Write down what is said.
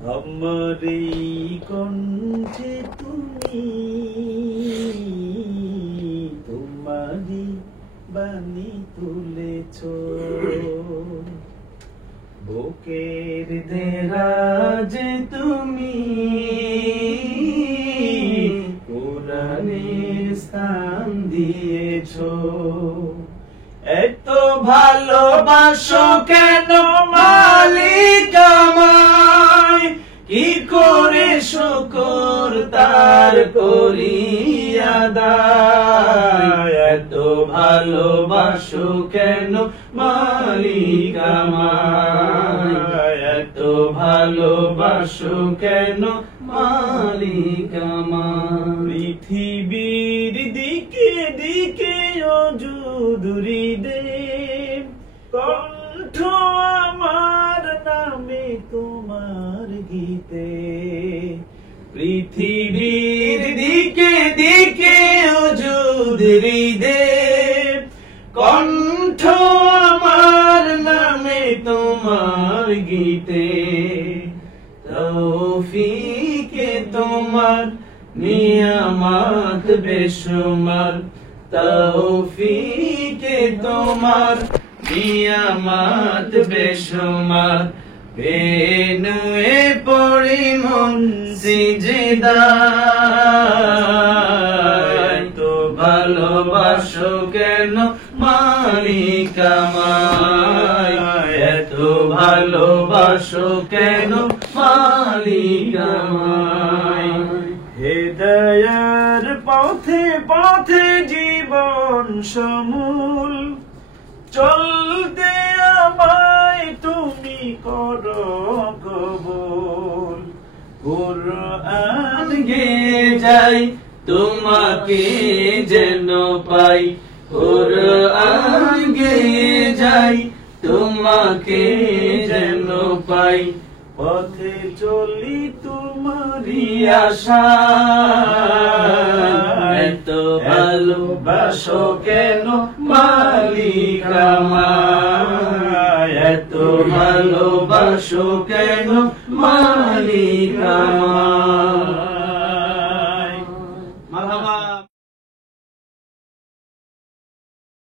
আমার এই কণ্ঠে তুমি তোমারই বাণী তুলেছ, বুকের দেরাজে তুমি কোরআনের স্থান দিয়েছ। এত ভালোবাসো কেন মালিক আমায়, কি করে শুকর তার করি আদায়। এত ভালোবাসো কেন মালিক আমায়, এত ভালোবাসো কেন মালিক আমায়। পৃথিবীর দিকে দিকে অজুদুরি দে, কণ্ঠ আমার নামে তোমার গীতে। পৃথিবীর দিকে দিকে অজুদুরি দে, কণ্ঠ আমার নামে তোমার গীতে। তৌফিকে তোমার নিয়ামত বেশুমার, তৌফিকে তোমার নিয়ামত বেশুমার। বেনুয়ে পড়ি মন সিজদায়, তো ভালোবাসো কেন মালিক আমায়, এত ভালোবাসো কেন মালিক আমায়। হেদায়ার পথে পথে জীবন সমূল, চলতে আমায় তুমি করো কবুল। কুরআন গেয়ে যাই তোমাকে যেন পাই, কুরআন গেয়ে যাই তোমাকে যেন পাই। পথে চলি তোমারই আশায়, এত ভালোবাসো কেন মালিক আমায়, এত ভালোবাসো কেন মালিক আমায়।